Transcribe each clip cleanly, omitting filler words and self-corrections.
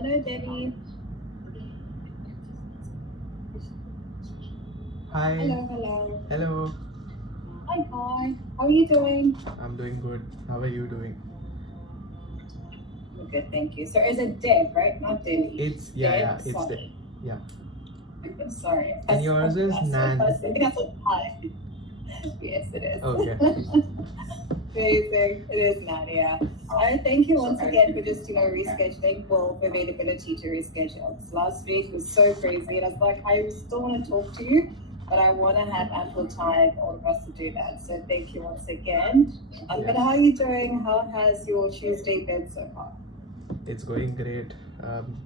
Hello, Debbie. Hi, Hello, hello. hello. Hi, hi. How are you doing? I'm doing good. How are you doing? I'm good, thank you. So is it Deb, right? Not Debbie. It's Deb, it's the sorry. yeah. Okay, sorry. And yours is I said Nan. first. I think I said hi. Yes, it is. Okay. Amazing. It is Nadia. I thank you once again for just, rescheduling for availability to reschedule. 'Cause last week was so crazy, and I was like, I still want to talk to you, but I want to have ample time for all of us to do that. So thank you once again. But Yes. how are you doing? How has your Tuesday been so far? It's going great. Um,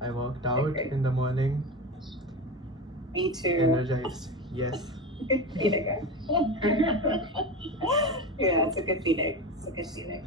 I worked Okay, out great. in the morning, Me too. energized. Yes. Good feeling. Yeah, it's a good feeling. It's a good feeling.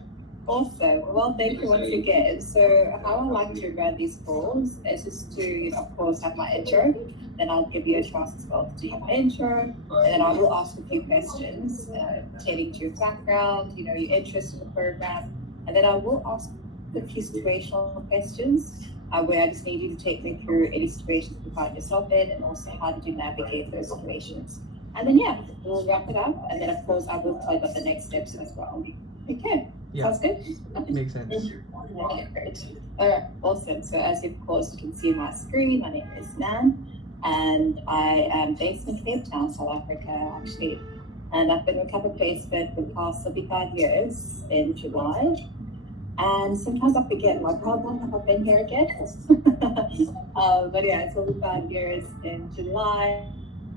Awesome. Well, thank you once again. So, how I like to run these calls is just to, of course, have my intro. Then I'll give you a chance as well to do your intro, and then I will ask a few questions pertaining to your background, your interest in the program, and then I will ask a few situational questions where I just need you to take me through any situations you find yourself in, and also how did you navigate those situations. And then, yeah, we'll wrap it up. And then, of course, I will tell you about the next steps as well. Okay, Yeah. sounds good? Makes sense. Okay, great. All right, awesome. So, as of course you can see on my screen, my name is Nan, and I am based in Cape Town, South Africa, actually. And I've been with Kappa Placement for the past 35 years in July. And sometimes I forget, like, how long have I been here again? But yeah, it's over 5 years in July.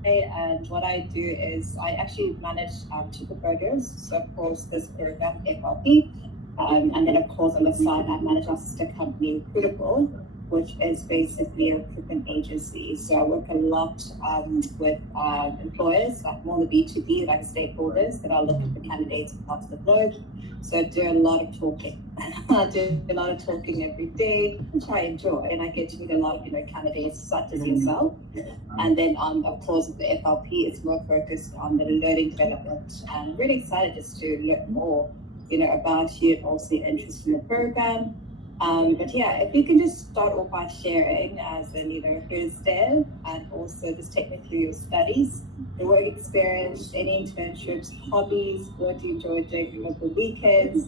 And what I do is I actually manage two portfolios. So, of course, this program, FLP. And then, of course, on the side, I manage our sister company, Critical, which is basically a recruitment agency. So I work a lot with employers, like more the B2B, like stakeholders that are looking for candidates across the globe. So I do a lot of talking. I do a lot of talking every day, which I enjoy, and I get to meet a lot of candidates such as yourself. And then of course with the FLP, it's more focused on the learning development. And really excited just to learn more, about you and also your interest in the program. But yeah, if you can just start off by sharing, as in, here's Dev, and also just take me through your studies, your work experience, any internships, hobbies, what do you enjoy doing over the weekends,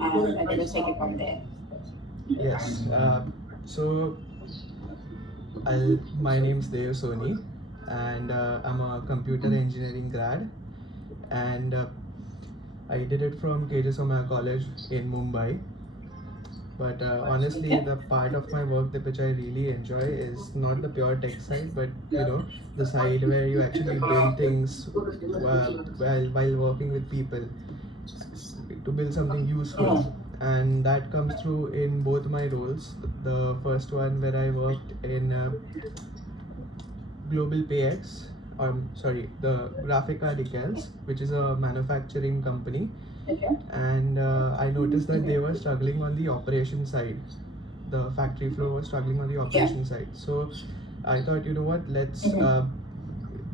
and then we'll take it from there. Yes. So my name's Dev Soni, and I'm a computer engineering grad, and I did it from KJ Somaya College in Mumbai. But honestly, Okay. the part of my work that which I really enjoy is not the pure tech side, but the side where you actually build things while working with people to build something useful. And that comes through in both my roles. The first one where I worked in Global PayX, sorry, the Graphica Decals, which is a manufacturing company. Okay. And I noticed that they were struggling on the operation side. The factory floor was struggling on the operation side. So I thought, you know what,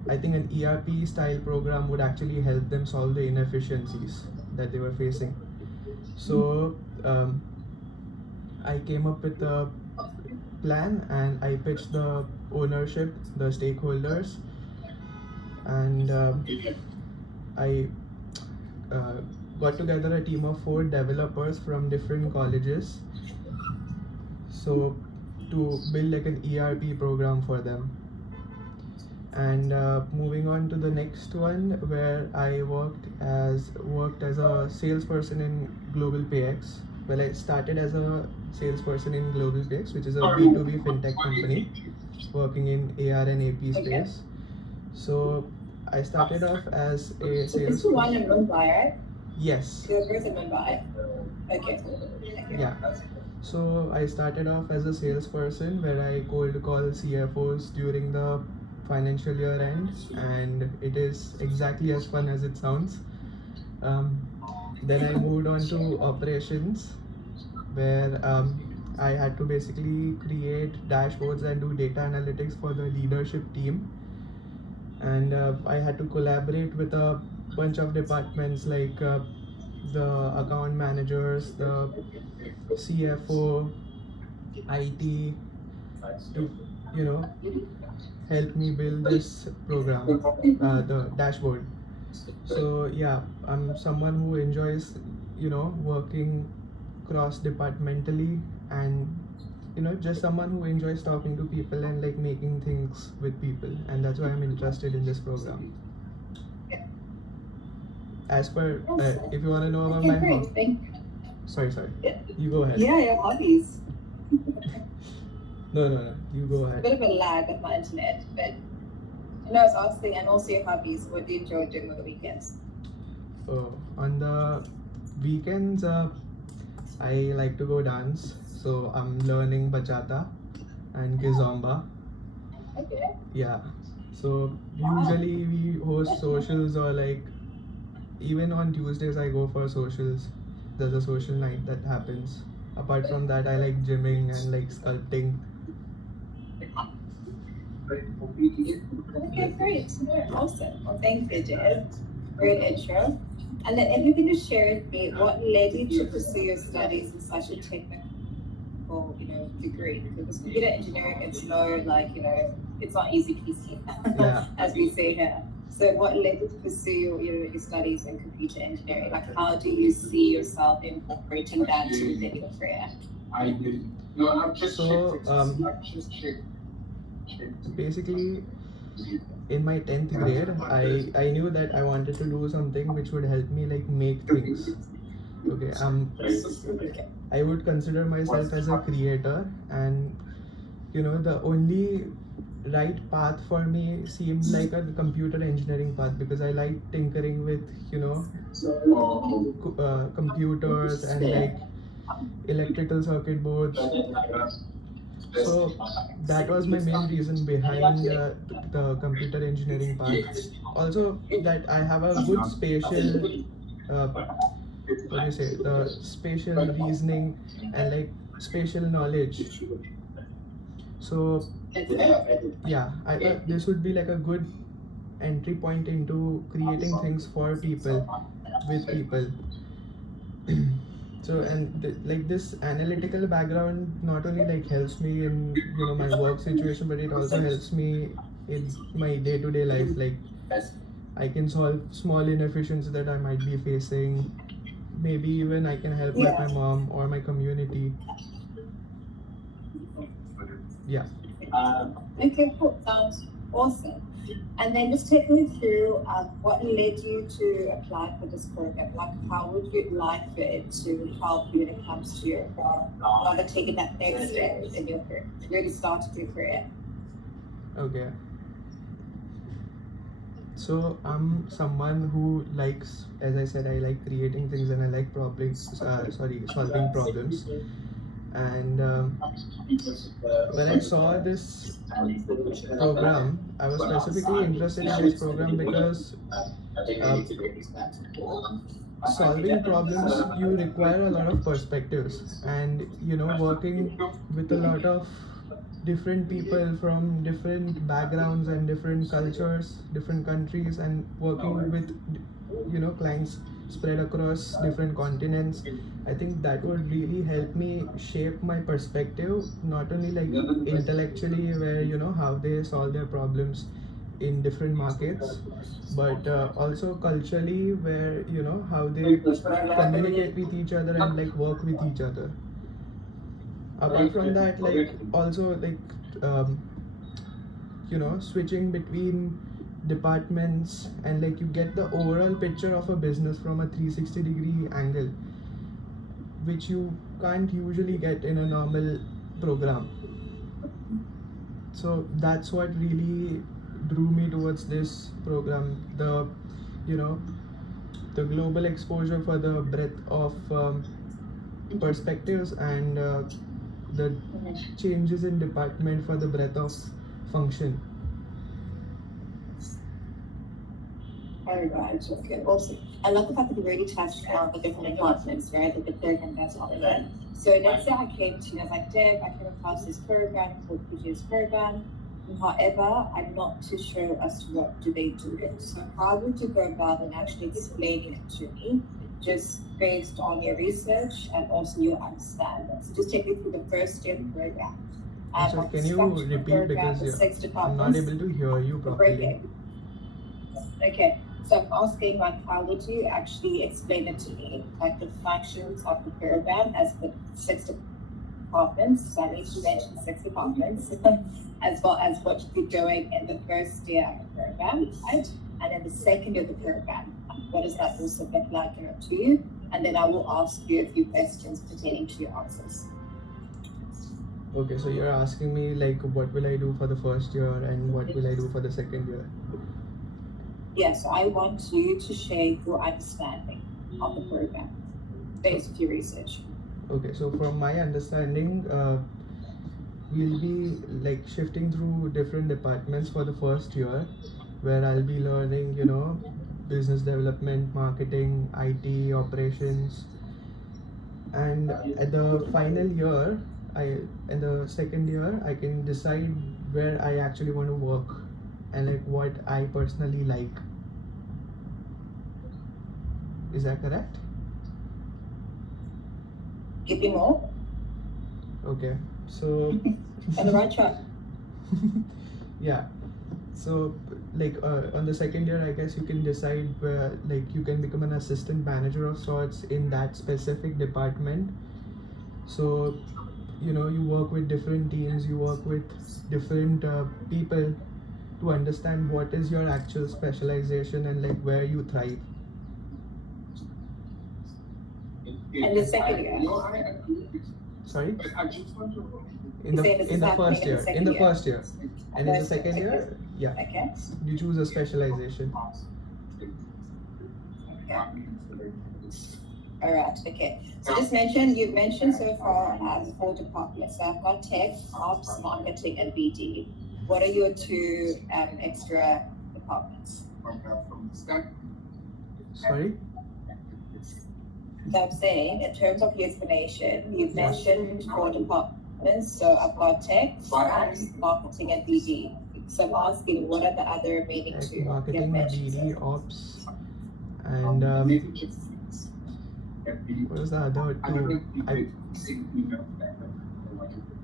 I think an ERP style program would actually help them solve the inefficiencies that they were facing. So I came up with a plan and I pitched the ownership, the stakeholders, and I uh, got together a team of 4 developers from different colleges, so to build like an ERP program for them. And moving on to the next one, where I worked as a salesperson in Global PX. Well, I started as a salesperson in Global PX, which is a B2B fintech company working in AR and AP space. So I started off as a So this is the one salesperson. in Mumbai, right? Yes. You're both in Mumbai. Okay. Yeah. So I started off as a salesperson where I cold call CFOs during the financial year end, and it is exactly as fun as it sounds. Um, then I moved on to operations where I had to basically create dashboards and do data analytics for the leadership team, and I had to collaborate with a bunch of departments like the account managers, the CFO, IT to, you know, help me build this program, the dashboard. So yeah, I'm someone who enjoys, working cross departmentally, and just someone who enjoys talking to people and like making things with people, and that's why I'm interested in this program. As per, if you want to know about my great. Thank you. sorry, you go ahead. Yeah, your hobbies. No, you go A ahead. bit of a lag with my internet, but I was asking, and also your hobbies. What do you enjoy doing on the weekends? On the weekends, I like to go dance. So I'm learning bachata and kizomba. Okay. Yeah. So usually we host socials, or like even on Tuesdays I go for socials. There's a social night that happens. Apart from that, I like gymming and like sculpting. Okay, great. Awesome. Well, thank you, Jed. Great intro. And then if you can just share with me what led you to pursue your studies in such a technical, degree? Because computer engineering, it's it's not easy peasy, Yeah. as we say here. So what led you to pursue your studies in computer engineering? Like, how do you see yourself incorporating that within your career? So basically, in my 10th grade, I knew that I wanted to do something which would help me like make things. Okay, I would consider myself as a creator, and the only right path for me seemed like a computer engineering path, because I like tinkering with computers and like electrical circuit boards. So that was my main reason behind the computer engineering path. Also, that I have a good spatial, what do you say, the spatial reasoning and like spatial knowledge. So yeah, I thought this would be like a good entry point into creating things for people, with people. So, and like this analytical background not only like helps me in my work situation, but it also helps me in my day-to-day life. Like I can solve small inefficiencies that I might be facing. Maybe even I can help out my mom or my community. Yeah. Okay, cool. Sounds awesome. And then just take me through what led you to apply for this program. Like, how would you like for it to help you when it comes to your rather taking that next step in your career, really started your career? Okay. So I'm someone who likes, as I said, I like creating things and I like solving problems. And when I saw this program, I was specifically interested in this program because solving problems, you require a lot of perspectives, and working with a lot of different people from different backgrounds and different cultures, different countries, and working with clients spread across different continents. I think that would really help me shape my perspective, not only like intellectually, where how they solve their problems in different markets, but also culturally, where how they communicate with each other and like work with each other. Apart from that, like also like switching between departments, and like you get the overall picture of a business from a 360-degree angle, which you can't usually get in a normal program. So that's what really drew me towards this program, the the global exposure for the breadth of perspectives, and the changes in department for the breadth of function. Alright, okay, awesome. I love the fact that you really touched on the different departments, right? Like the program that's all of that. So let's say I came to you, I was like, Deb, I came across this program called PGS program. However, I'm not too sure as to what do they do it. So how would you go about and actually explaining it to me? just based on your research and also your understanding. So just take you through the first year program. So can you repeat, because I'm not able to hear you properly. Okay, so I'm asking, like, how would you actually explain it to me, like the functions of the program as the 6 departments? So I need to mention 6 departments, as well as what you'd be doing in the first year of the program, right? And then the second year of the program, what does that also look like to you? And then I will ask you a few questions pertaining to your answers. Okay, so you're asking me like what will I do for the first year and what will I do for the second year? Yes, I want you to share your understanding of the program based on your research. Okay, so from my understanding, we'll be like shifting through different departments for the first year, where I'll be learning, business development, marketing, IT, operations, and at the final year, in the second year, I can decide where I actually want to work and like what I personally like. Is that correct? Give me more. Okay, so On the right track. yeah, so like on the second year, I guess you can decide where like you can become an assistant manager of sorts in that specific department. So you work with different teams, you work with different people to understand what is your actual specialization and like where you thrive. And the second year. Sorry? In the first year. In the first year. And in the second year, yeah. Okay. You choose a specialization. Okay. All right. Okay. So you've mentioned so far 4 departments. So I've got tech, ops, marketing, and BD. What are your 2 extra departments? Sorry? So I'm saying, in terms of your explanation, you've mentioned 4 departments. So I've got tech, ops, marketing, and BD. So I'm asking, what are the other remaining 2? Marketing, BD, ops, and what was the other 2?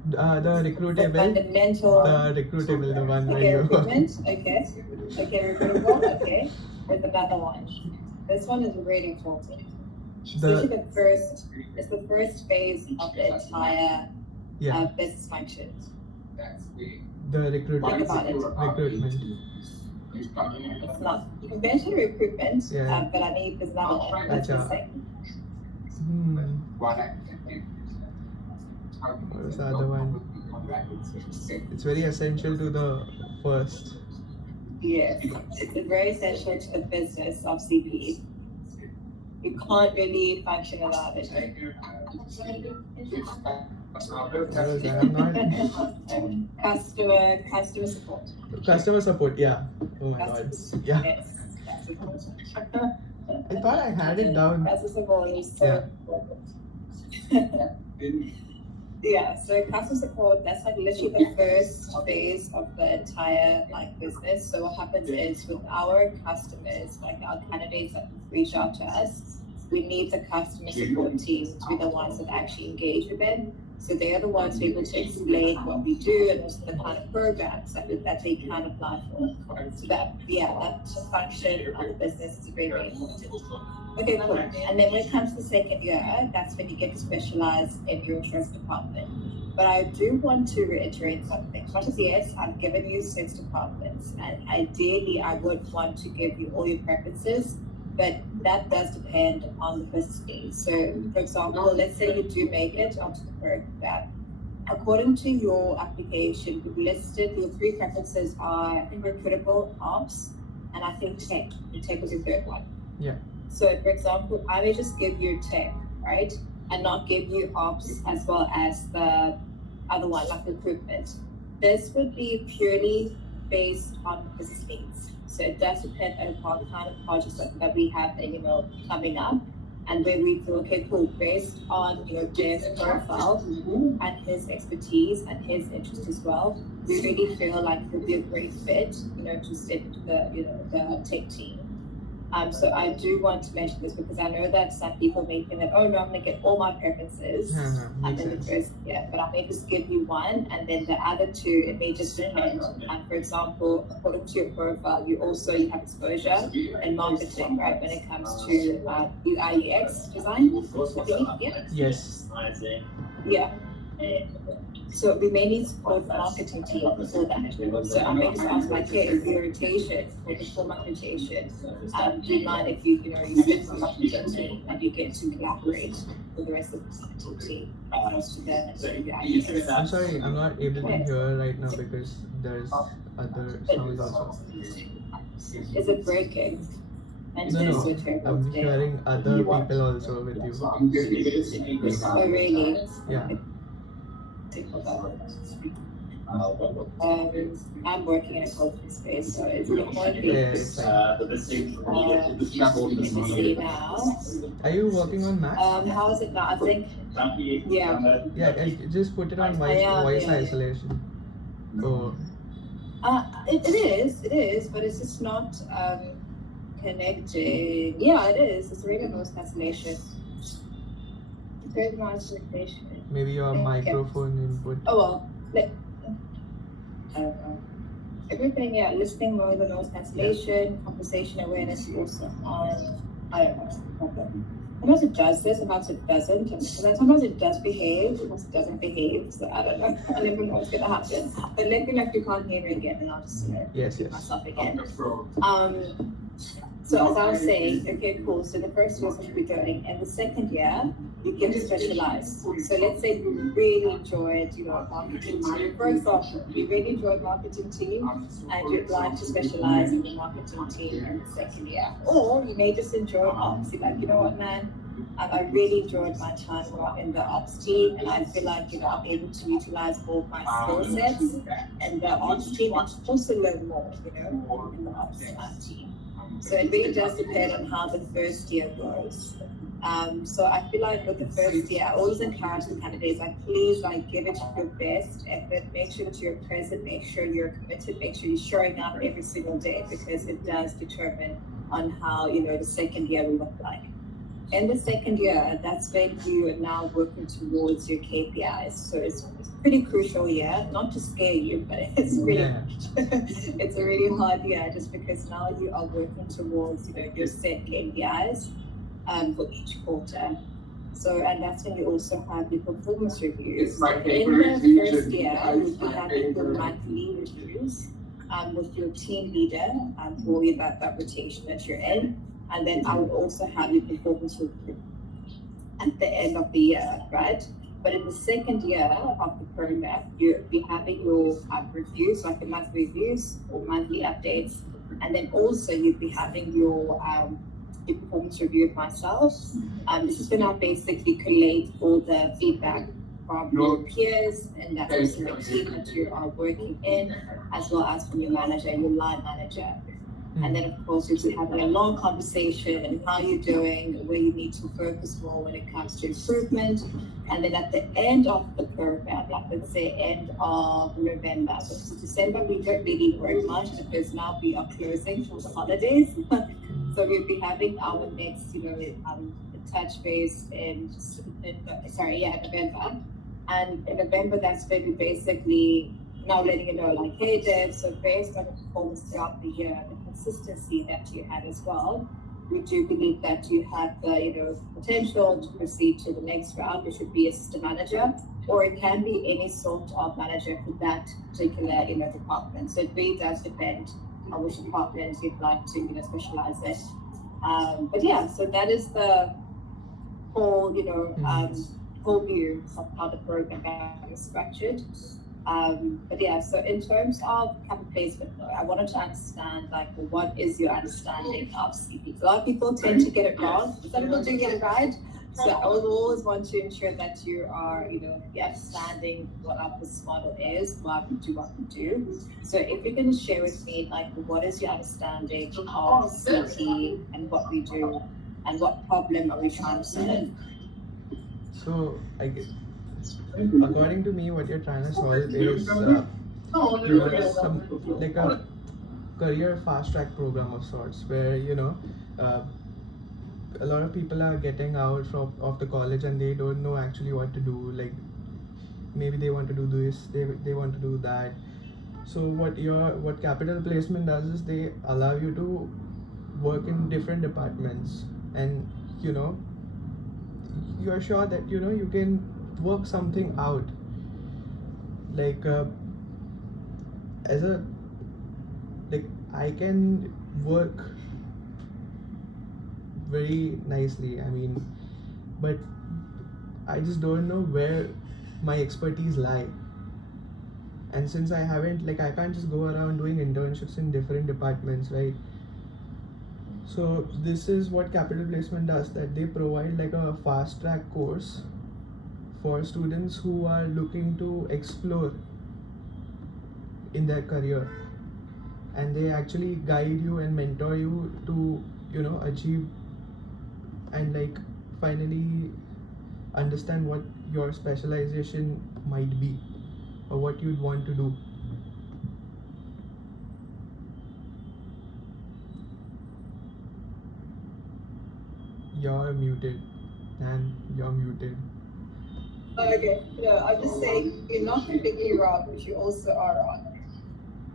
The recruitable. The recruitable, the one where you. Recruitment. Okay. Recruitable. Okay. There's another one. This one is really important. Especially it's the first phase of the entire business function. The recruitment. It's not. You can mention recruitment, but I need there's another one. That's the same. What is the other one? It's very essential to the first. Yes, it's very essential to the business of CP. You can't really function without it. Customer support. Customer support, yeah. Oh my god. Yeah. Yes, that's important. I thought I had it down. Customer support is so important. Yeah, so customer support, that's like literally the first phase of the entire business. So what happens is with our customers, like our candidates that reach out to us, we need the customer support team to be the ones that actually engage with them. So they are the ones able to explain what we do and also the kind of programs that they can apply for. So that function of the business is very, very important. Okay, cool. And then when it comes to the second year, that's when you get to specialize in your insurance department. But I do want to reiterate something. As much as yes, I've given you 6 departments, and ideally I would want to give you all your preferences, but that does depend on the business needs. So, for example, let's say you do make it onto the program. According to your application, you've listed your 3 preferences are, I think, recruitable, ops, and I think tech. Tech was your 3rd one. Yeah. So, for example, I may just give you tech, right? And not give you ops as well as the other one, like recruitment. This would be purely based on business needs. So it does depend on what kind of projects that we have, coming up, and where we feel, okay, cool, based on Jay's profile and his expertise and his interest as well, we really feel like he'll be a great fit, to step into the tech team. So I do want to mention this because I know that some people may think that, oh no, I'm going to get all my preferences Makes in the sense. first year, but I may just give you one, and then the other two, it may just depend. For example, according to your profile, you have exposure in marketing, right? When it comes to UI UX design, I believe, yeah. Yes. Yeah. So we may need support marketing team for that. So I may just ask like, hey, if your rotation for the 4-month rotation, do you mind if you spend some marketing team and you get to collaborate with the rest of the marketing team when it comes to the ideas? I'm sorry, I'm not able to hear right now because there's other sounds also. Is it breaking? No, I'm hearing other people also with you. Oh really? Yeah. I'm working in a co-working space, so it's not going to be. Yeah, it's fine. Let me see now. Are you working on Mac? How is it now? I think. Yeah. Yeah, just put it on voice isolation. Oh. It is, but it's just not connecting. Yeah, it is. It's radio noise cancellation. Maybe your microphone input. Oh well. Everything, yeah, listening mode, the noise cancellation, conversation awareness is also on. I don't know. Sometimes it does this, sometimes it doesn't. And sometimes it does behave, sometimes it doesn't behave. So I don't know. I never know what's gonna happen. But let me know if you can't hear me again, and I'll just mute myself again. So as I was saying, okay, cool. So the first year is what we're doing, and the second year you get to specialize. So let's say you really enjoyed, marketing team. For example, you really enjoyed marketing team, and you'd like to specialize in the marketing team in the second year. Or you may just enjoy ops. You're like, you know what, man, I really enjoyed my time in the ops team, and I feel like I'm able to utilize all my skill sets in the ops team and also learn more, in the ops team. So it really does depend on how the first year goes. So I feel like with the first year, I always encourage the candidates, please give it your best effort, make sure that you're present, make sure you're committed, make sure you're showing up every single day, because it does determine on how, the second year will look like. In the second year, that's when you are now working towards your KPIs. So it's a pretty crucial year, not to scare you, but it's really it's a really hard year just because now you are working towards your set KPIs for each quarter. So, and that's when you also have your performance reviews. In the first year, you'll be having your monthly reviews with your team leader for that rotation that you're in. And then I would also have your performance review at the end of the year, right? But in the second year of the program, you'll be having your reviews, like the monthly reviews or monthly updates. And then also you'd be having your performance review of myself. This is when I basically collate all the feedback from your peers and that specific team that you are working in, as well as from your manager, your line manager. And then, of course, you'll be having a long conversation and how you're doing, where you need to focus more when it comes to improvement. And then at the end of the program, let's say end of November, so December, we don't really work much because now we are closing for the holidays. So we'll be having our next, touch base in November. And in November, that's when we basically now letting you know, hey, Dev, so based on the performance throughout the year, the consistency that you had as well, we do believe that you have the potential to proceed to the next round, which would be assistant manager, or it can be any sort of manager for that particular department. So it really does depend on which department you'd like to specialize in. But yeah, so that is the whole whole view of how the program is structured. But yeah, so in terms of campus placement, I wanted to understand what is your understanding of CP? A lot of people tend to get it wrong. Some people do get it right. So I would always want to ensure that you are, understanding what our business model is, why we do what we do. So if you're going to share with me, what is your understanding of CP and what we do, and what problem are we trying to solve? So I guess, according to me, what you're trying to solve is career fast track program of sorts, where uh, a lot of people are getting out from of the college and they don't know actually what to do. Like maybe they want to do this, they want to do that. So what capital placement does is they allow you to work in different departments, and you know you're sure that you can work something out. Like as a like I can work very nicely. I mean, but I just don't know where my expertise lie. And since I haven't, like, I can't just go around doing internships in different departments, right? So this is what capital placement does, that they provide like a fast track course for students who are looking to explore in their career, and they actually guide you and mentor you to achieve and like finally understand what your specialization might be or what you'd want to do. You're muted, and you're muted. Okay, no, I'm just saying you're not completely wrong, but you also are wrong.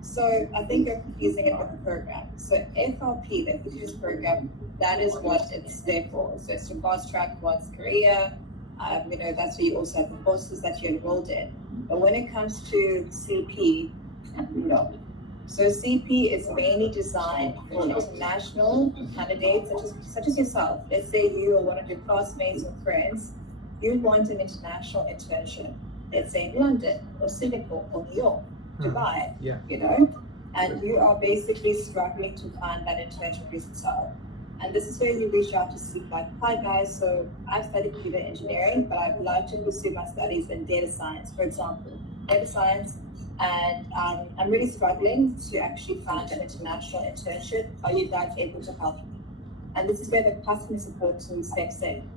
So I think you're confusing it with the program. So FRP, the Futures Program, that is what it's there for. So it's to fast track one's career. That's where you also have the courses that you're enrolled in. But when it comes to CP, no. So CP is mainly designed for international candidates such as yourself. Let's say you or one of your classmates or friends, you want an international internship. Let's say in London or Singapore or New York, Dubai, Yeah. And you are basically struggling to find that internship yourself. And this is where you reach out to seek like, hi guys, so I've studied computer engineering, but I'd like to pursue my studies in data science, for example, data science, and I'm really struggling to actually find an international internship. Are you guys able to help me? And this is where the customer support team steps in.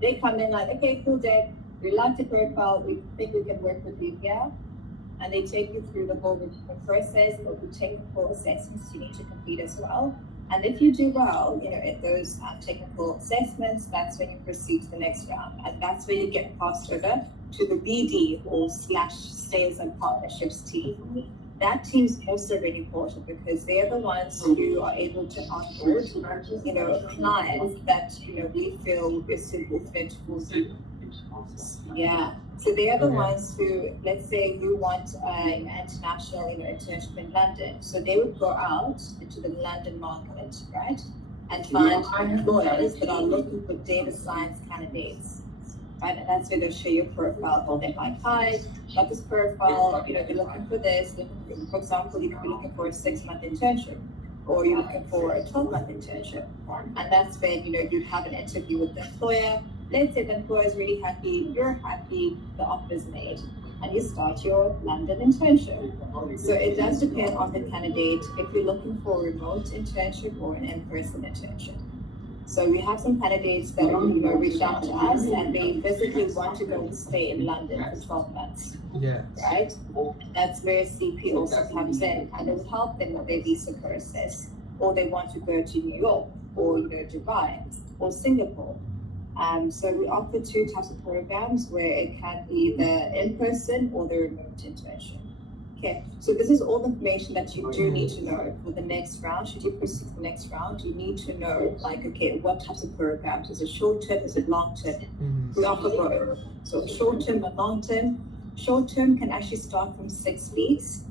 They come in like, okay, cool, Dave, we like the profile, we think we can work with you here. And they take you through the whole recruitment process, or the technical assessments you need to complete as well. And if you do well, in those technical assessments, that's when you proceed to the next round. And that's where you get passed over to the BD or / sales and partnerships team. That team is also really important because they're the ones who are able to onboard, clients that, we feel is suitable fit for you. Yeah. So they are the ones who, let's say you want an international, internship in London. So they would go out into the London market, right? And find employers that are looking for data science candidates. Right? And that's where they'll share your profile. They're like, hi, got this profile, they're looking for this. For example, you could be looking for a 6-month internship, or you're looking for a 12-month internship. And that's when, you have an interview with the employer. Let's say the employer is really happy, you're happy, the offer is made, and you start your London internship. So it does depend on the candidate if you're looking for a remote internship or an in-person internship. So we have some candidates that reach out to us and they physically want to go and stay in London for 12 months. Yeah. Right? That's where CP also comes in and it will help them with their visa process. Or they want to go to New York or Dubai or Singapore. So we offer 2 types of programs where it can be the in-person or the remote internship. Okay, so this is all the information that you do need to know for the next round. Should you proceed to the next round, you need to know, what types of programs? Is it short-term? Is it long-term? We offer both. So short-term and long-term. Short-term can actually start from 6 weeks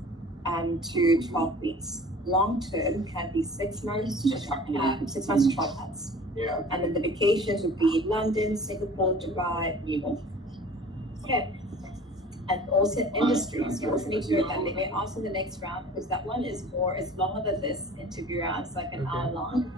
to 12 weeks. Long-term can be 6 months to 12 months. Yeah. And then the vacations would be London, Singapore, Dubai, New York. Okay. And also industries. You also need to know that they may ask in the next round because that one is longer than this interview round. It's like an hour long.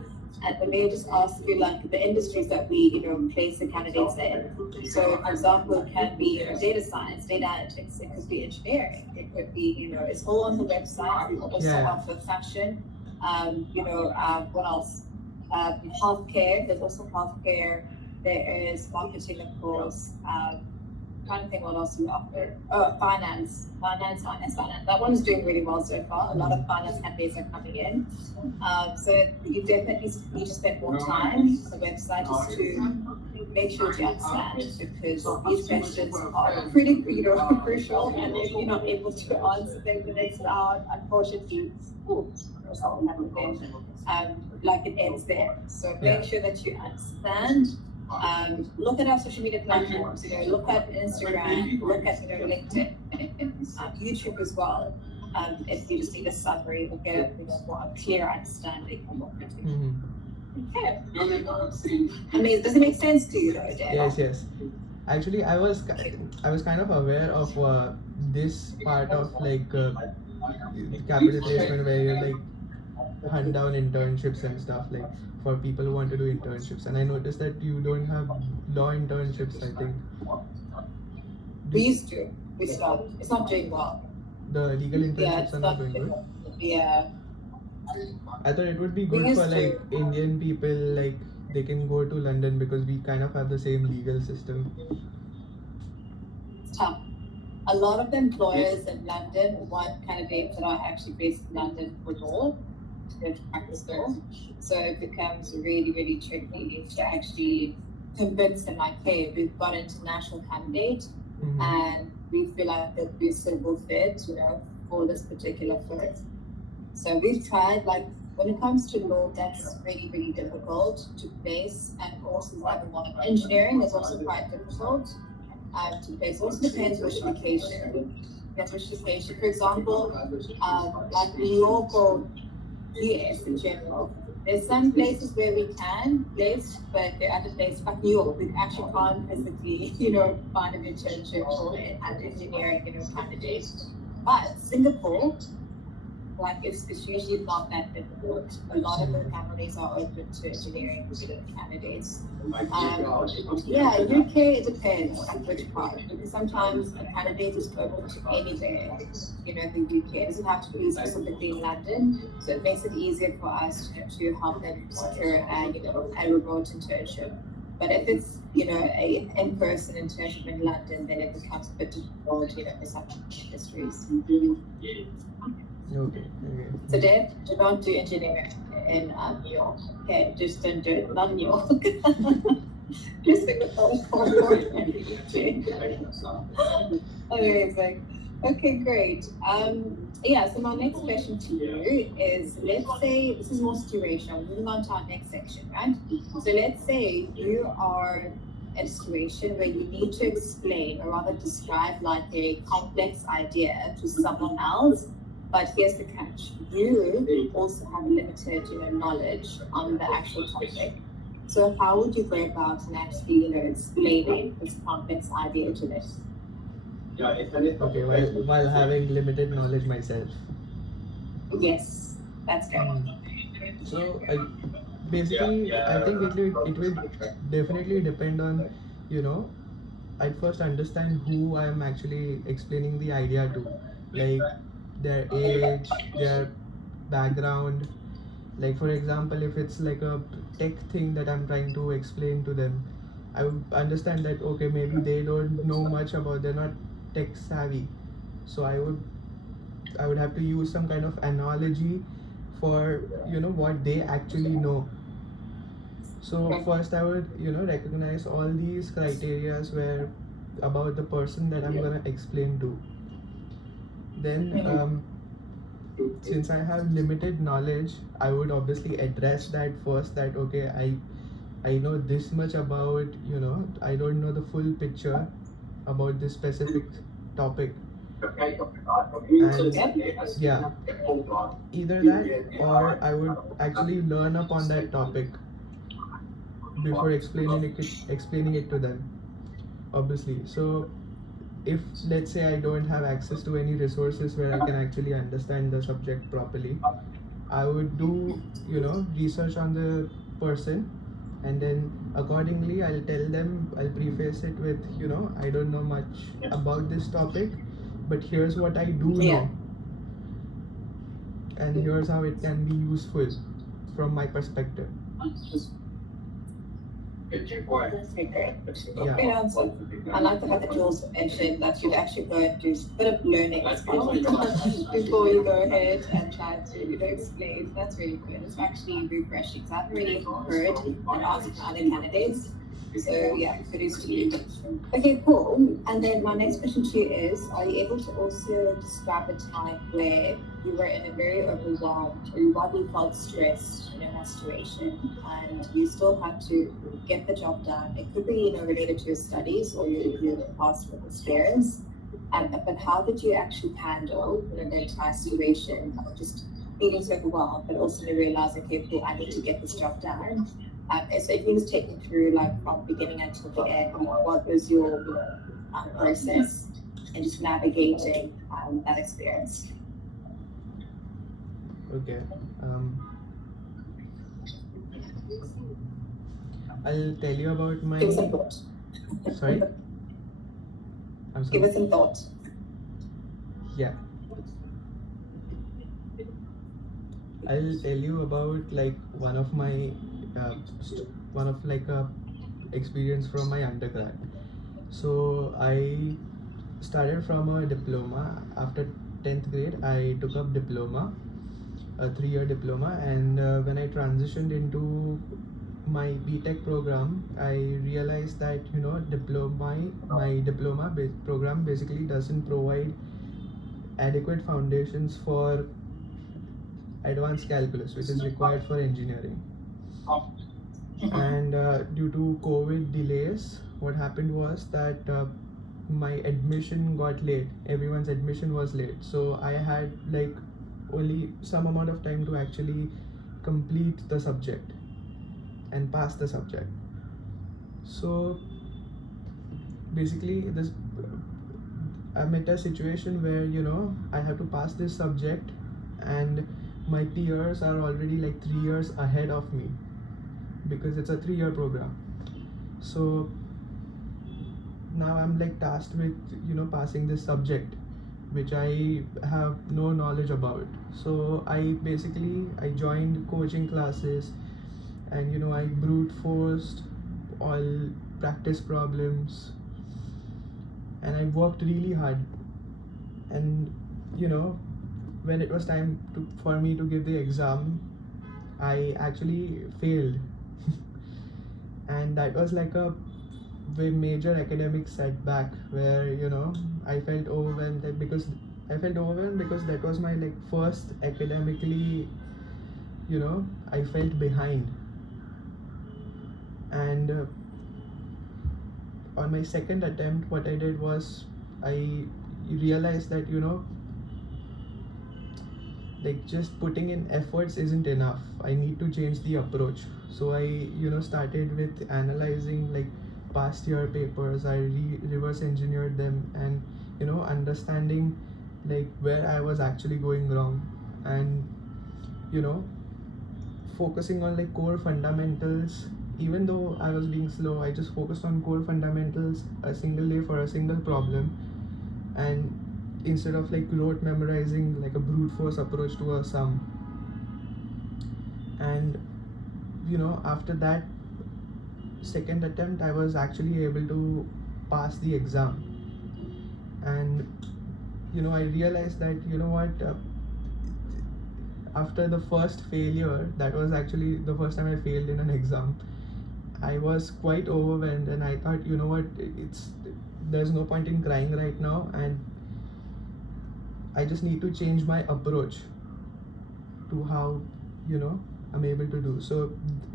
And they may just ask you like the industries that we, place the candidates in. So for example, it can be data science, data analytics, it could be engineering, it could be, it's all on the website. We also offer fashion, what else? Healthcare, there's also healthcare, there is marketing of course, trying to think what else we offer. Oh, finance. That one is doing really well so far. A lot of finance candidates are coming in. So you definitely need to spend more time on the website just to make sure that you understand, because these questions are pretty, crucial, and if you're not able to answer them the next round, unfortunately, something happened there. Like it ends there. So make sure that you understand. Look at our social media platforms. Look at Instagram. Look at LinkedIn, YouTube as well. If you just need a summary, or get a clear understanding of what we're doing. Okay. I mean, does it make sense to you though, Dan? Yes. Actually, I was kind of aware of this part of like capital placement, where you like hunt down internships and stuff, like for people who want to do internships. And I noticed that you don't have law internships, I think. We used to. We stopped. It's not doing well. The legal internships are not doing good. Yeah. I thought it would be good for like Indian people, like they can go to London because we kind of have the same legal system. It's tough. A lot of employers in London want candidates that are actually based in London for law, to practice law. So it becomes really, really tricky to actually convince them, like, hey, we've got an international candidate, and we feel like they'd be a suitable fit, for this particular firm. So we've tried, like, when it comes to law, that's really, really difficult to place, and also like a lot of engineering is also quite difficult to place. It also depends which location. For example, like New York or US in general. There's some places where we can place, but there are other places like New York, we actually can't physically, find an internship or an engineering, candidate. But Singapore, like it's usually not that difficult. A lot of the companies are open to engineering candidates. UK, it depends which part, because sometimes a candidate is open to anywhere, the UK. It doesn't have to be specifically in London, so it makes it easier for us to help them secure a remote internship. But if it's, a in-person internship in London, then it becomes a bit difficult, for some industries. Okay. So Dave, do not do engineering in New York. Okay, just don't do it. Not New York. Just Amazing. Okay, great. So my next question to you is, let's say, this is more situational. Moving on to our next section, right? So let's say you are in a situation where you need to explain, or rather describe, like a complex idea to someone else. But here's the catch. You also have limited, knowledge on the actual topic. So how would you go about and actually, explaining this complex idea to this? Okay, while having limited knowledge myself. Yes, that's right. So basically, I think it will definitely depend on, I'd first understand who I am actually explaining the idea to, like their age, their background. Like for example, if it's like a tech thing that I'm trying to explain to them, I would understand that okay, maybe they don't know much about, they're not tech savvy, so I would have to use some kind of analogy for what they actually know. So first I would recognize all these criterias where about the person that I'm gonna explain to. Then since I have limited knowledge, I would obviously address that first, that okay, I know this much about, I don't know the full picture about this specific topic. And yeah, either that or I would actually learn up on that topic before explaining it to them, obviously. So if let's say I don't have access to any resources where I can actually understand the subject properly, I would do research on the person, and then accordingly I'll preface it with I don't know much about this topic, but here's what I do know, and here's how it can be useful from my perspective. Okay, great. Yeah. Great answer. I like the fact that you also mentioned that you'd actually go and do a bit of learning as well before you go ahead and try to explain. That's really good. It's actually refreshing. So I've really heard and asked other candidates. So yeah, kudos to you. Okay, cool. And then my next question to you is, are you able to also describe a time where you were in a very overwhelmed or you probably felt stressed in a situation and you still had to get the job done? It could be, related to your studies or your past work experience. But how did you actually handle, the entire situation of just feeling so overwhelmed, but also realizing, okay, cool, I need to get this job done. So if you just take me through, like, from beginning until the end, what was your process and just navigating that experience? Okay. I'll tell you about my. Give us some thought. Sorry. I'm sorry. Give us some thought. Yeah. I'll tell you about like one of my experience from my undergrad. So I started from a diploma. After 10th grade, I took up diploma, a 3-year diploma, and when I transitioned into my BTech program, I realized that my diploma program basically doesn't provide adequate foundations for advanced calculus, which is required for engineering. And due to COVID delays, what happened was that my admission got late. Everyone's admission was late, so I had like only some amount of time to actually complete the subject and pass the subject. So basically, I'm at a situation where I have to pass this subject, and my peers are already like 3 years ahead of me because it's a 3-year program. So now I'm like tasked with passing this subject which I have no knowledge about. So I joined coaching classes, and I brute forced all practice problems, and I worked really hard. And when it was time for me to give the exam, I actually failed. And that was like a major academic setback where I felt overwhelmed because that was my like first academically, I felt behind. And on my second attempt, what I did was I realized that like just putting in efforts isn't enough. I need to change the approach. So I started with analyzing like past year papers. I reverse engineered them, and understanding like where I was actually going wrong, and focusing on like core fundamentals. Even though I was being slow, I just focused on core fundamentals a single day for a single problem, and instead of like rote memorizing like a brute force approach to a sum. And after that second attempt, I was actually able to pass the exam. And I realized that after the first failure, that was actually the first time I failed in an exam, I was quite overwhelmed, and I thought, there's no point in crying right now, and I just need to change my approach to how I'm able to do. So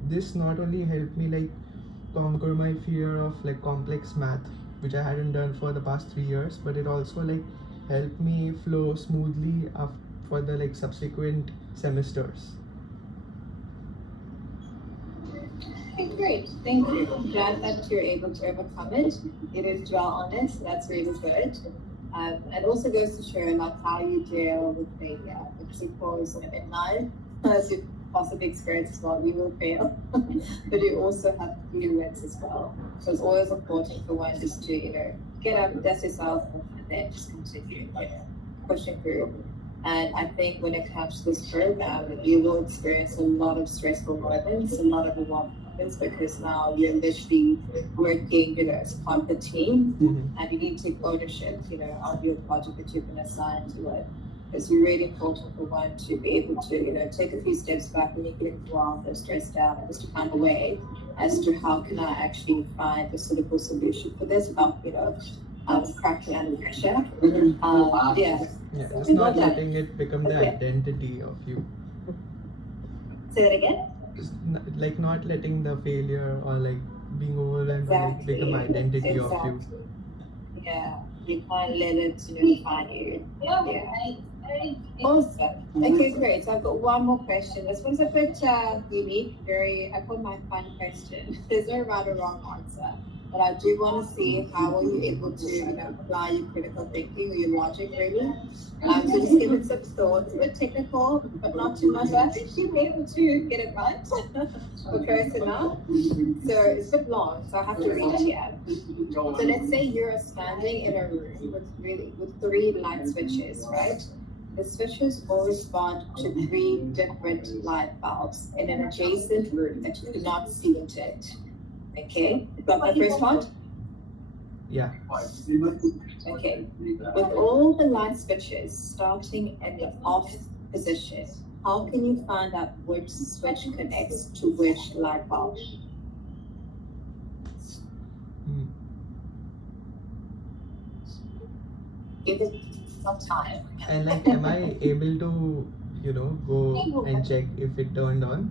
this not only helped me like conquer my fear of like complex math, which I hadn't done for the past 3 years, but it also like helped me flow smoothly for the like subsequent semesters. Okay, great. Thank you. I'm glad that you're able to overcome it. It is dwell on it, so that's really good. It also goes to show like how you deal with the pitfalls in life. As you possibly experience as well, you will fail, but you also have few wins as well. So it's always important for one just to get up, dust yourself, and then just continue pushing through. And I think when it comes to this program, you will experience a lot of stressful moments, a lot of happens because now you're literally working, as part of the team, and you need to take ownership, of your project that you've been assigned to it. It's really important for one to be able to, take a few steps back when you get overwhelmed or stressed out, and just to find a way as to how can I actually find a suitable solution for this without, cracking under pressure. Yeah. Yeah, just not letting it become the identity of you. Say that again? Just like not letting the failure or like being overwhelmed or like become identity of you. Yeah, you can't let it define you. Yeah. Awesome. Okay, great. So I've got one more question. This one's a bit unique, I call my fun question. There's no right or wrong answer. But I do want to see how are you able to apply your critical thinking or your logic really. So just give it some thought. It's a bit technical, but not too much. I think you'll be able to get it right for close enough. So it's a bit long, so I have to read it here. So let's say you're standing in a room with 3 light switches, right? The switches will respond to 3 different light bulbs in an adjacent room that you cannot see into it. Okay, got that first part? Yeah. Okay, with all the light switches starting in the off position, how can you find out which switch connects to which light bulb? Give it some time. And like, am I able to, go and check if it turned on?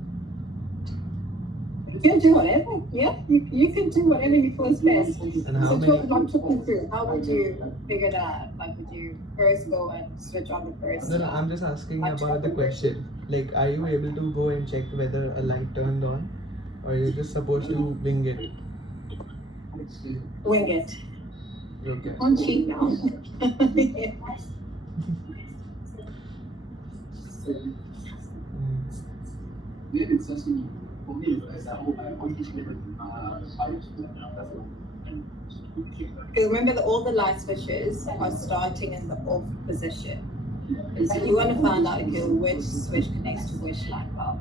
You can do whatever. Yeah, you can do whatever you feel is best. And how talk me through. How would you figure that out? Like, would you first go and switch on the first? No, I'm just asking about the question. Like, are you able to go and check whether a light turned on, or you're just supposed to wing it? Wing it. Okay. On cheat now. Because remember that all the light switches are starting in the off position. So you want to find out which switch connects to which light bulb.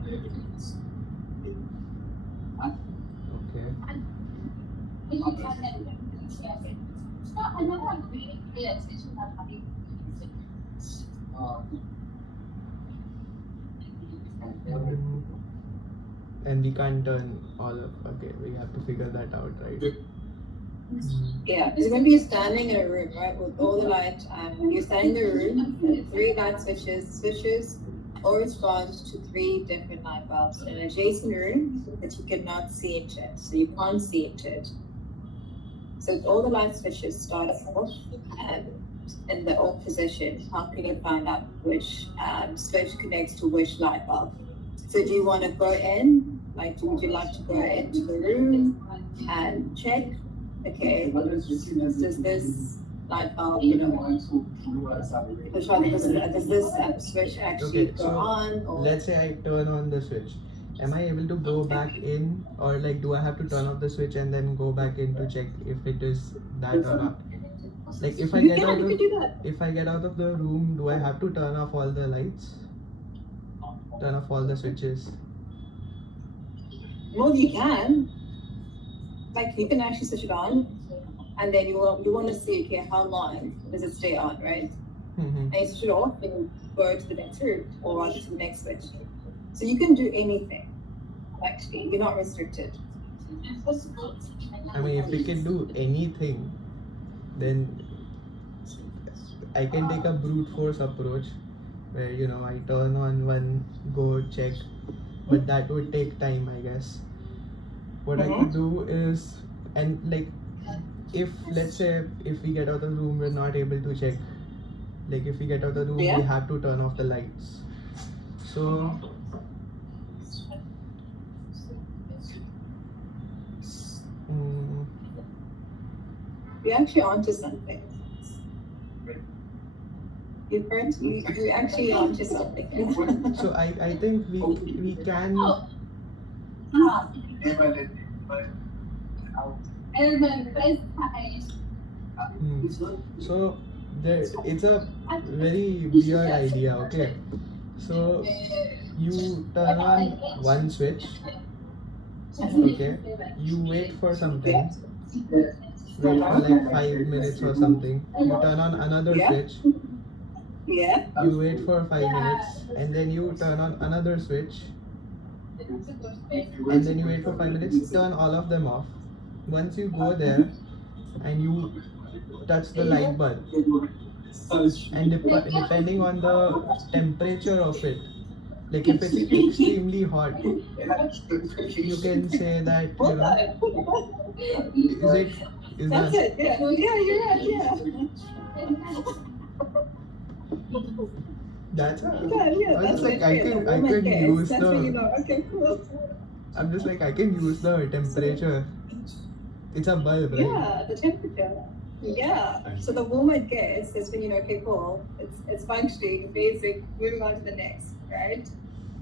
And we can't turn all of. Okay, we have to figure that out, right? Yeah, because remember you're standing in a room, right, with all the light. You're standing in the room, 3 light switches all respond to 3 different light bulbs in an adjacent room that you cannot see into it. So you can't see into it. So all the light switches start off in the off position. How can you find out which switch connects to which light bulb? So do you want to go in? Like, would you like to go into the room and check? Okay, does this light bulb, does this switch actually go on? Or? Let's say I turn on the switch. Am I able to go back in, or like do I have to turn off the switch and then go back in to check if it is that or not? Like if I get out of the room, do I have to turn off all the lights? Turn off all the switches? Well, you can. Like you can actually switch it on, and then you want to see, okay, how long does it stay on, right? And you switch it off and go to the next room or on to the next switch. So you can do anything. Actually, you're not restricted. I mean, if we can do anything, then I can take a brute force approach where I turn on one, go check, but that would take time, I guess. What I could do is, and like, if let's say if we get out of the room, we're not able to check. Like if we get out of the room, we have to turn off the lights. So you're actually onto something. You're actually onto something. So I think we can. So it's a very weird idea. Okay, so you turn on one switch Okay, you wait for something, wait for like 5 minutes or something. You turn on another Yeah. switch, Yeah. you wait for 5 minutes, and then you turn on another switch, and then you wait for 5 minutes, turn all of them off. Once you go there and you touch the light bulb, and depending on the temperature of it, like if it's extremely hot, you can say that, is it, is That's that, it. Yeah. Yeah, you're right. Yeah. that's Yeah, I was that's just like, it. Yeah, the I woman can guess. use That's when you the, know. Okay, cool. I'm just like, I can use the temperature. It's a bulb, right? Yeah, the temperature. Yeah. So the woman guess. That's when you know. Okay, cool. It's functioning. Basic. Moving on to the next. Right.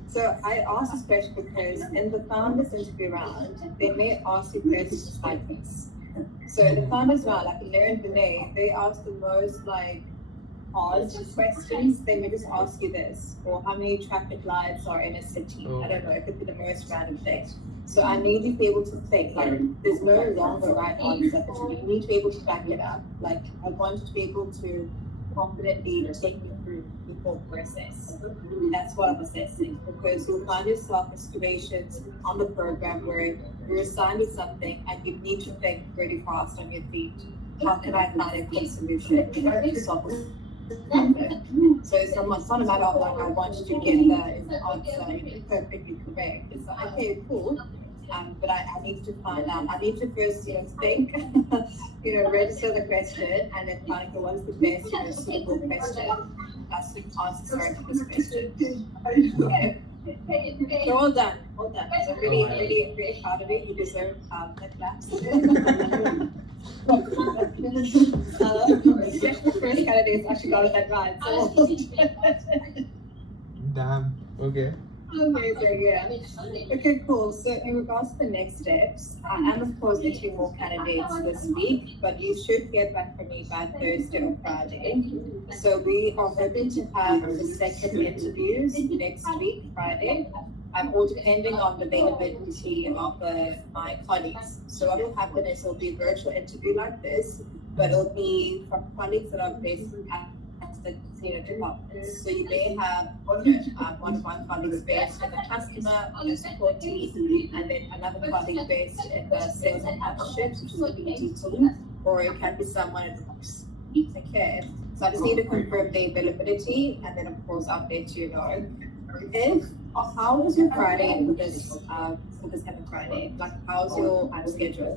So I asked this question because in the founders interview round, they may ask you questions like this. So in the founders round, like Larry and Vinay, they ask the most like odd questions. They may just ask you this, or how many traffic lights are in a city. I don't know. It could be the most random thing. So I need you to be able to think. Like there's no wrong or right answer, but you need to be able to back it up. Like I want you to be able to confidently take me through the whole process. That's what I'm assessing, because you'll find yourself in situations on the program where you're assigned with something and you need to think really fast on your feet. How can I find a quick solution to solve this problem? So it's not a matter of like, I want you to get the answer perfectly correct. It's like, okay, cool. But I need to find out. I need to first, think, register the question, and then find out what's the best, suitable question. That's the answer to this question. Okay. So all done. So really, Oh my really, really proud of it. You deserve the claps. The first candidates actually got that right. So Damn. Okay. amazing, yeah. Okay, cool. So in regards to the next steps, I am of course interviewing more candidates this week, but you should get back from me by Thursday or Friday. So we are hoping to have the second interviews next week, Friday. All depending on the availability of my colleagues. So what will happen is it'll be a virtual interview like this, but it'll be from colleagues that are based at the departments. So you may have one of my colleagues based in the customer or the support team, and then another colleague based in the sales and partnerships, which is the BD team, or it can be someone in the books. Okay. So I just need to confirm the availability, and then of course update you. How was your Friday for this coming Friday? Like how's your schedule?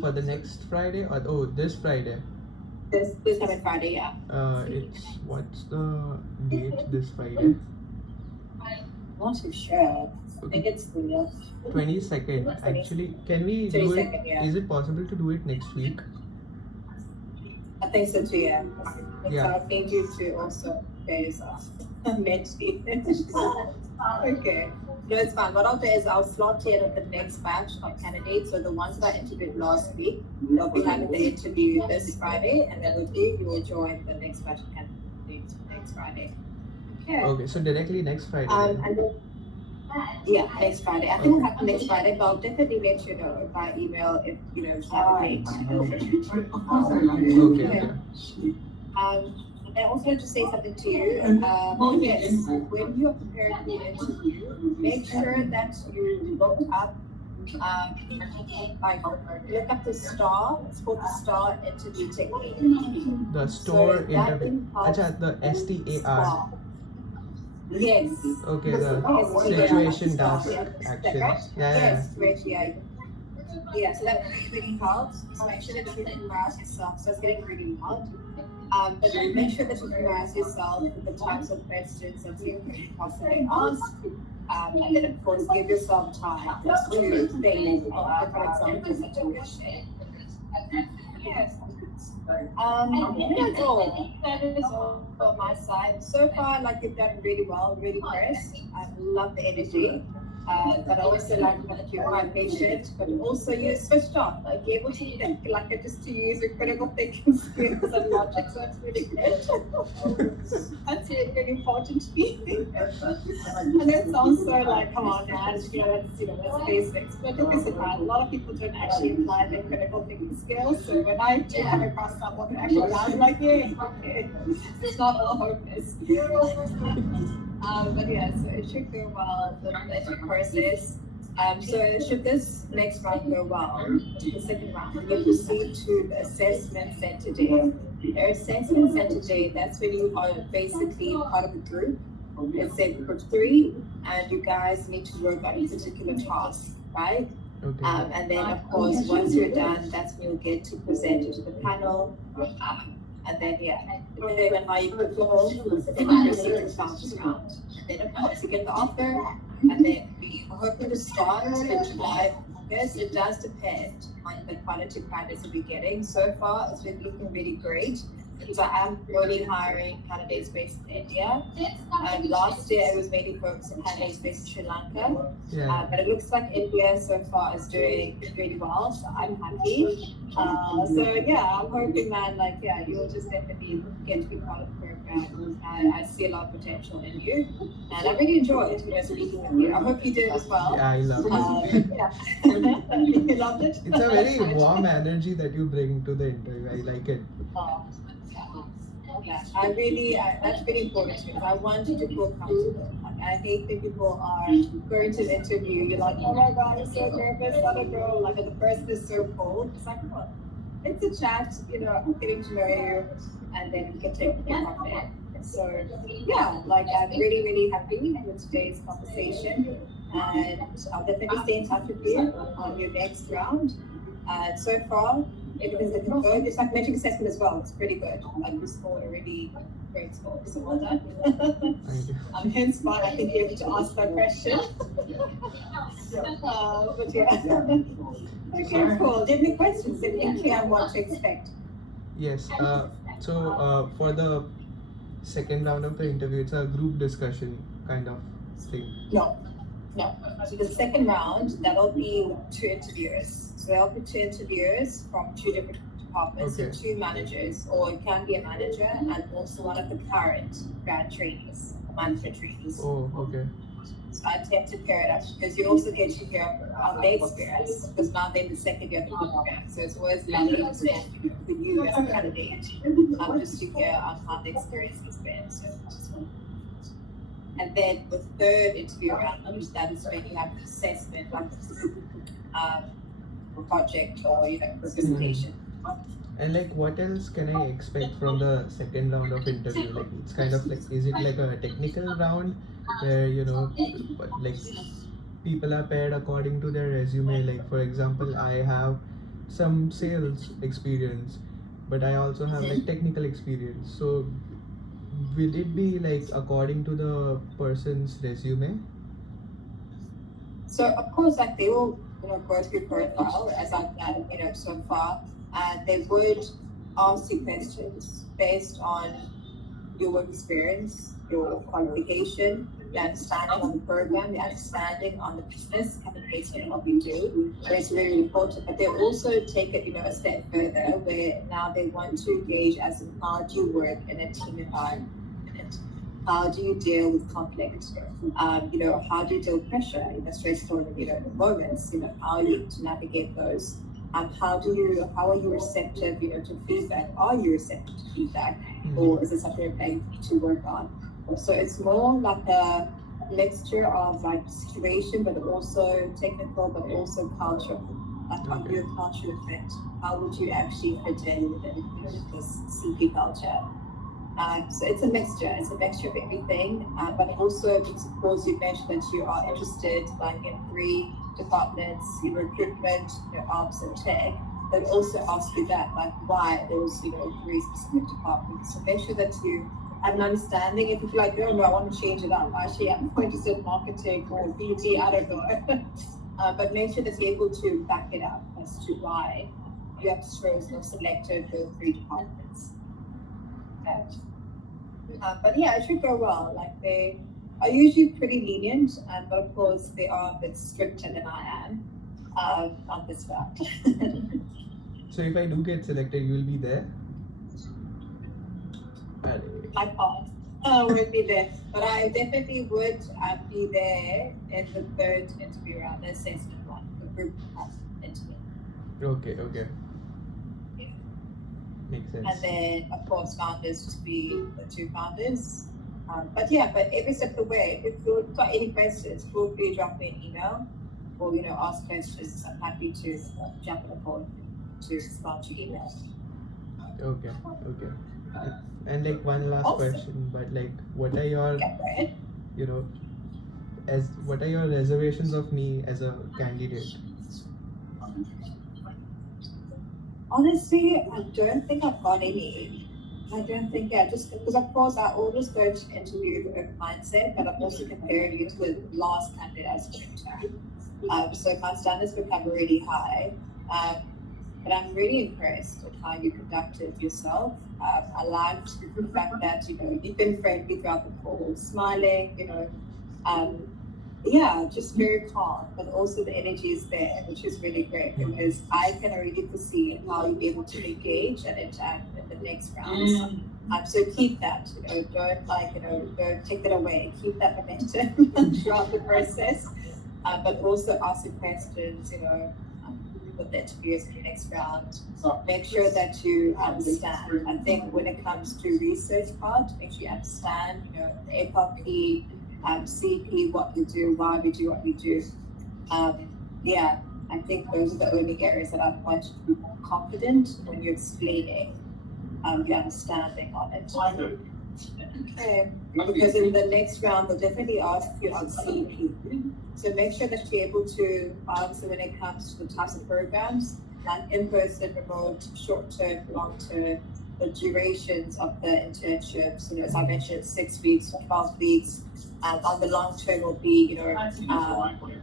For the next Friday, or this Friday? This coming Friday, yeah. It's, what's the date this Friday? Not too sure. I think it's the 22nd. Actually, can we do it? 22nd, yeah. Is it possible to do it next week? I think so too, yeah. Yeah. So I'll need you to also pay yourself mentally. Okay. No, it's fine. What I'll do is I'll slot you in with the next batch of candidates. So the ones that I interviewed last week, they'll be having the interview this Friday, and then you will join the next batch of candidates next Friday. Okay. Okay, so directly next Friday. And then, yeah, next Friday. I think it'll happen next Friday, but I'll definitely let you know by email if you have a date. Okay. I also want to say something to you. Yes, when you are preparing for the interview, make sure that you look up the STAR. It's called the STAR interview technique. The store So that interview. involves Acha, the STAR. Yes. Okay, the STAR. situation task Yeah. action. Right? Yeah. Yes, yeah, so that really helps. So make sure that you familiarize yourself. So it's getting really hard. But make sure that you familiarize yourself with the types of questions that you can possibly ask. And then, of course, give yourself time to think of different examples that you wish. Yes. That's all. That is all on my side. So far, like you've done really well, really impressed. I love the energy. But I also like that you're quite patient, but also you're switched on, like you're able to think, like just to use your critical thinking skills and logic. So that's really good. That's really important to me. And it sounds so like, come on, man, that's basics. But don't be surprised, a lot of people don't actually apply their critical thinking skills. So when I do come across someone who actually does, I'm like, yeah, okay, it's not all hopeless. But yeah, so it should go well, the process. So should this next round go well, the second round, you proceed to the assessment center day. The assessment center day, that's when you are basically part of a group. It's a group of 3, and you guys need to work on a particular task, right? Okay. And then, of course, once you're done, that's when you'll get to present it to the panel. And then, depending on how you perform, then you proceed to the final round. And then, of course, you get the offer, and then we hoping to start in July. Yes, it does depend on the quality of candidates that we're getting. So far, it's been looking really great. So I'm only hiring candidates based in India. Last year, it was mainly focused on candidates based in Sri Lanka. Yeah. But it looks like India so far is doing really well, so I'm happy. I'm hoping that you'll just definitely get to be part of the program. I see a lot of potential in you, and I really enjoyed speaking with you. I hope you did as well. Yeah, I love it. You loved it? It's a very warm energy that you bring to the interview. I like it. Yeah, that's really important to me. I want you to feel comfortable. Like, I hate when people are going to the interview, you're like, oh my God, I'm so nervous, I don't know. Like, the person is so cold. It's like, well, it's a chat, getting to know you, and then we can take it from there. So, I'm really, really happy with today's conversation, and I'll definitely stay in touch with you on your next round. So far, everything's looking good. It's like metric assessment as well. It's pretty good. Like you scored a really great score. So well done. Hence why I think you're able to ask that question. But yeah. Okay, cool. Do you have any questions? Anything I want to expect? Yes. So for the second round of the interview, it's a group discussion kind of thing. No. So the second round, that'll be 2 interviewers. So there'll be 2 interviewers from 2 different departments, Okay. so 2 managers, or it can be a manager and also one of the current grad trainees, management trainees. Oh, okay. So I tend to pair it up because you also get to hear about their experience, because now they're in the second year of the program. So it's always lovely for you as a candidate, just to hear how the experience has been. So and then the third interview round, that is when you have the assessment, like project or presentation. And what else can I expect from the second round of interview? Like it's kind of is it like a technical round where people are paired according to their resume? Like for example, I have some sales experience, but I also have technical experience. So will it be according to the person's resume? So of course, they will go through profile as I've done so far. They would ask you questions based on your work experience, your qualification, your understanding on the program, your understanding on the business, kind of based on what you do. So it's really important. But they also take it a step further, where now they want to gauge as in how do you work in a team environment. How do you deal with conflict? How do you deal with pressure, stressful, moments? How you need to navigate those. How are you receptive, to feedback? Are you receptive to feedback, or is it something that you need to work on? So it's more like a mixture of situation, but also technical, but also cultural. How your culture affect? How would you actually fit in within this CP culture? So it's a mixture. It's a mixture of everything, but also because of course you mentioned that you are interested in 3 departments, recruitment, ops and tech. They'll also ask you that, why those 3 specific departments. So make sure that you have an understanding. If you feel like, no, I want to change it up. Actually, I'm interested in marketing or BD, I don't know. But make sure that you're able to back it up as to why you have selected those 3 departments. But yeah, it should go well. are usually pretty lenient, but of course they are a bit stricter than I am on this round. So if I do get selected, you will be there? I can't. I won't be there, but I definitely would be there in the third interview round, the assessment one, the group interview. Okay. Yeah. Makes sense. And then, of course, founders just be the two founders. But every step of the way, if you've got any questions, feel free to drop me an email or, ask questions. I'm happy to jump on the call to respond to emails. Okay. And like one last Awesome. question, but like, what are your, Yeah, go ahead. what are your reservations of me as a candidate? Honestly, I don't think I've got any. I don't think, just because of course I always go to interview with a mindset, but I'm also comparing you to the last candidate as a intern. So my standards become really high. But I'm really impressed with how you conducted yourself. I liked the fact that, you've been friendly throughout the call, smiling, just very calm, but also the energy is there, which is really great because I can already foresee how you'll be able to engage and interact in the next rounds. So keep that, don't take it away. Keep that momentum throughout the process, but also ask your questions, with the interviews in the next round. Make sure that you understand. I think when it comes to research part, make sure you understand, the FRP, CP, what we do, why we do what we do. I think those are the only areas that I want you to be more confident when you're explaining your understanding on it. Okay. Because in the next round, they'll definitely ask you on CP. So make sure that you're able to answer when it comes to the types of programs, like in-person, remote, short-term, long-term, the durations of the internships. As I mentioned, 6 weeks, 12 weeks. On the long term will be,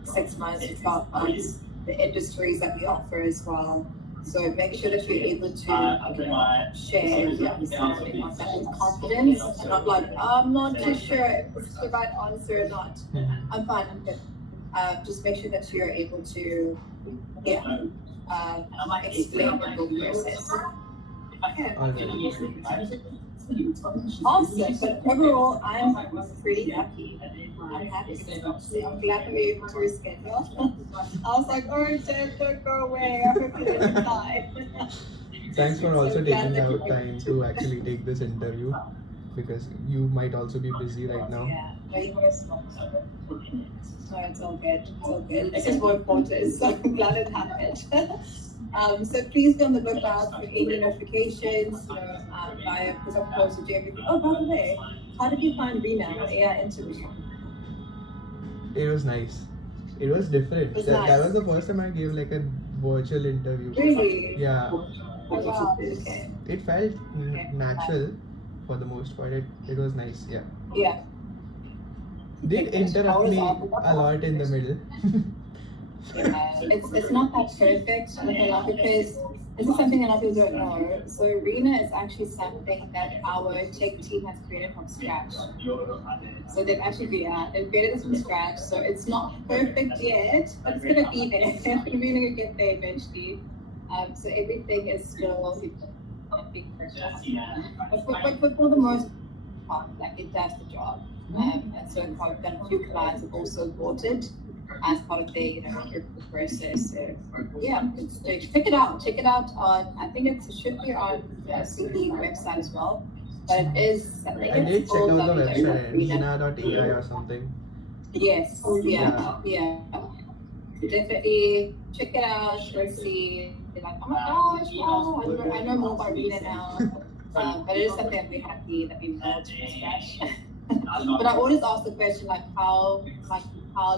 6 months to 12 months. The industries that we offer as well. So make sure that you're able to share your understanding on that with confidence and not like, I'm not too sure if it's the right answer or not. I'm fine, I'm good. Just make sure that you're able to, explain the whole process. Awesome, but overall, I'm pretty happy. I'm happy. I'm glad that we were able to reschedule. I was like, oh, Jen, don't go away. I hope you're inside. Thanks for also taking out time to actually take this interview because you might also be busy right now. Yeah, but you want to smoke. No, it's all good. It's all good. This is more important, so I'm glad it happened. So please be on the lookout for any notifications, because of course we do everything. Oh, by the way, how did you find Rina, the AI interview? It was nice. It was different. That was the first time I gave like a virtual interview. Really? Yeah. Oh, wow. Okay. It felt natural for the most part. It was nice. Yeah. Yeah. Did interrupt me a lot in the middle. Yeah, it's not that perfect because this is something a lot of people don't know. So Rena is actually something that our tech team has created from scratch. So they've created this from scratch. So it's not perfect yet, but it's gonna be there. It's gonna get there eventually. So everything is still being perfect. But for the most part, like it does the job. And so I've done a few clients have also bought it as part of their, the process. So check it out on, I think it should be on the CP website as well. But it is, I think I did it's check out the website, www.rena.ai. Rena.ai or something. Yes, yeah. Definitely check it out and see, like, oh my gosh, wow, I know more about Rena now. But it is something I'm really happy that we built from scratch. But I always ask the question, like, how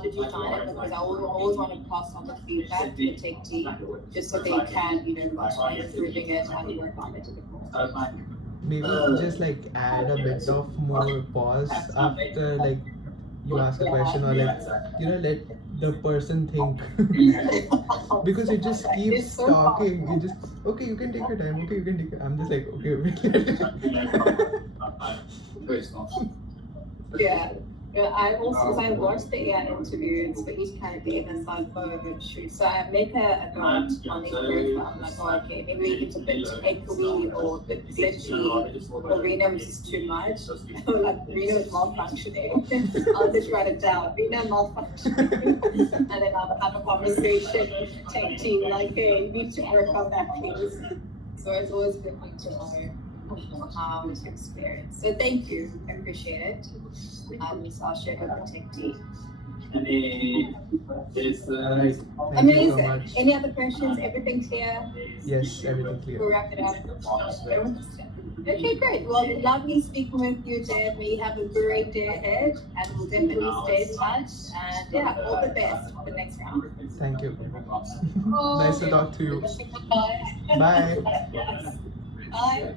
did you find it? Because I always want to pass on the feedback to the tech team, just so they can, continue improving it and work on it a bit more. Maybe just like add a bit of more pause after like you ask a question, or like let the person think. Because it just keeps so talking. You just okay, you can take your time. Okay, you can take it. I'm just like okay, wait. Yeah, Yeah, I also, because I watched the AI interviews for each category and then I shoot. So I make a note on the profile, like, oh, okay, maybe it's a bit echoey or a bit glitchy, or Reno is just too much, or like Reno is malfunctioning. I'll just write it down, Reno malfunctioning, and then I'll have a conversation with the tech team, like, hey, you need to work on that, please. So it's always good to know how to experience. So thank you, I appreciate it. So I'll share with the tech team. Alright, thank you so Amazing. much. Any other questions? Everything clear? Yes, everything We'll clear. wrap it up. Okay, great. Well, lovely speaking with you, Deb. May you have a great day ahead, and we'll definitely stay in touch. And yeah, all the best for the next round. Thank you. Nice to talk to you. Bye. Bye. Bye.